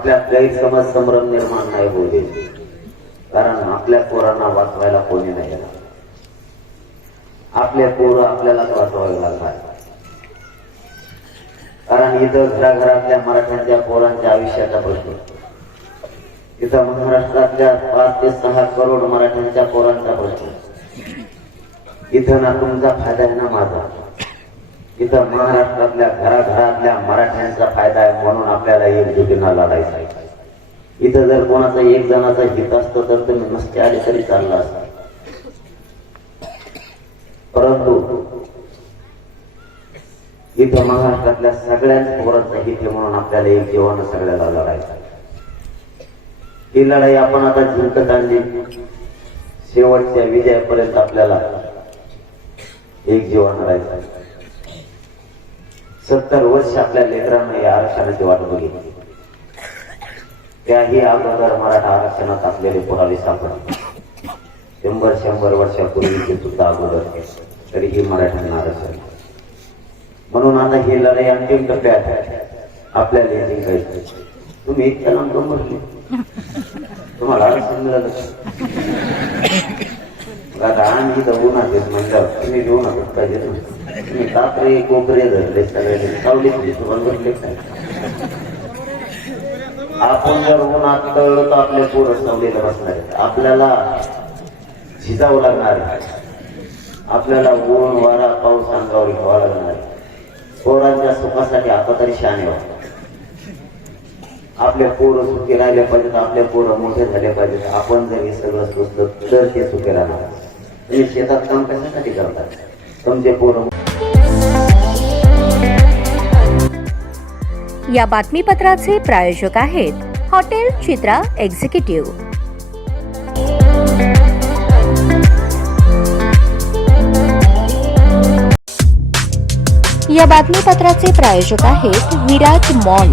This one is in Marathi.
आपल्यात गैरसमज संभ्रम निर्माण नाही होऊ दे. कारण आपल्या पोरांना वाचवायला कोणी नाही येणार. आपले पोरं आपल्यालाच वाचवावे लागणार. कारण इथं घराघरातल्या मराठ्यांच्या पोरांच्या आयुष्याचा प्रश्न इथं महाराष्ट्रातल्या पाच ते सहा करोड मराठ्यांच्या पोरांचा प्रश्न इथं ना तुमचा फायदा आहे ना माझा. इथं महाराष्ट्रातल्या घराघरातल्या मराठ्यांचा फायदा आहे म्हणून आपल्याला एकजुटीनं लढायचं आहे. इथं जर कोणाचा एक जणाचा हित असतं तर तुम्ही नसते आले तरी चाललं असतं. परंतु इथं महाराष्ट्रातल्या सगळ्याच पोरांचा हित म्हणून आपल्याला एक जीवन सगळ्याला लढायचं ही लढाई आपण आता जिंकत आणली. शेवटच्या विजयापर्यंत आपल्याला एक जीवन लढायचं आहे. सत्तर वर्ष आपल्या लेकरांना या आरक्षणाची वाट बघितली. त्याही अगोदर मराठा आरक्षणात असलेले पुरावे सापडले. शंभर शंभर वर्षापूर्वीचे सुद्धा अगोदर तरीही मराठ्यांना आरक्षण म्हणून आता ही लढाई अंतिम टप्प्यात आपल्या आपल्याला हे तुम्ही इतक्या लांब का तुम्हाला आरक्षण मिळालं. मग आता आणखी तर उन्हात येत म्हणल्यावर तुम्ही घेऊ नका पाहिजे ना. तुम्ही कापरे कोपरे धरले सगळे सावलीतले तुम्हाला बसले काय आपण जर उन्हात तळलो तर आपले पोरं सावलीला बसणार आहेत. आपल्याला झिजावं लागणार आपल्याला ऊन वारा पाऊस अंगावर घ्यावा लागणार पोरांच्या सुखासाठी आता तरी शाने व्हा. आपले पोरं सुखी राहिले पाहिजेत आपले पोरं मोठे झाले पाहिजेत. आपण जर हे सगळं सुचलं तर ते सुखी राहणार. तुम्ही शेतात काम कशासाठी करतात? तुमचे या बातमीपत्राचे प्रायोजक आहेत हॉटेल चित्रा एक्झिक्युटिव्ह. या बातमीपत्राचे प्रायोजक आहेत विराज मॉल.